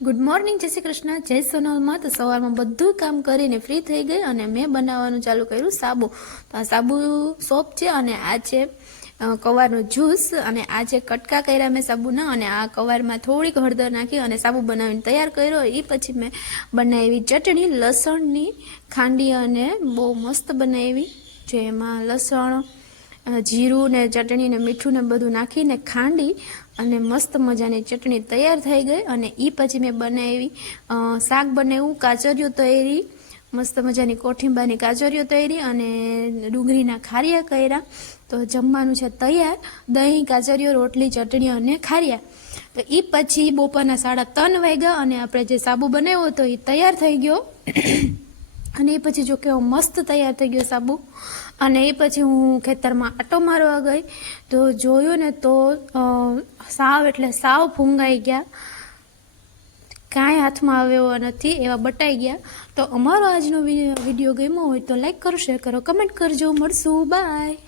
Good morning, જય શ્રી કૃષ્ણ, જય સોનલમાં. તો સવારમાં બધું કામ કરીને ફ્રી થઈ ગઈ અને મેં બનાવવાનું ચાલુ કર્યું સાબુ. તો આ સાબુ સોપ છે અને આ છે કવારનો જ્યુસ અને આ છે કટકા કર્યા મેં સાબુના અને આ કવારમાં થોડીક હળદર નાખી અને સાબુ બનાવીને તૈયાર કર્યો. એ પછી મેં બનાવી ચટણી લસણની ખાંડી અને બહુ મસ્ત બનાવી, જેમાં લસણ જીરું ને ચટણી ને મીઠું ને બધું નાખીને ખાંડી અને મસ્ત મજાની ચટણી તૈયાર થઈ ગઈ. અને એ પછી મેં બનાવી શાક બનાવ્યું, કાચરીઓ તળી, મસ્ત મજાની કોઠીંબાની કાચરીઓ તળી અને ડુંગળીના ખારિયા કર્યા. તો જમવાનું છે તૈયાર, દહીં, કાચરીઓ, રોટલી, ચટણી અને ખારિયા. તો એ પછી બપોરના 3:30 વાગ્યા અને આપણે જે સાબુ બનાવ્યો હતો એ તૈયાર થઈ ગયો. અને એ પછી જો કેવો મસ્ત તૈયાર થઈ ગયો સાબુ. અને એ પછી હું ખેતરમાં આટો મારવા ગઈ તો જોયું ને તો સાવ એટલે સાવ ફૂંગાઈ ગયા, કાંઈ હાથમાં આવે એવા નથી, એવા બટાઈ ગયા. તો અમારો આજનો વિડીયો ગમ્યો હોય તો લાઈક કરો, શેર કરો, કમેન્ટ કરજો. મળશું, બાય.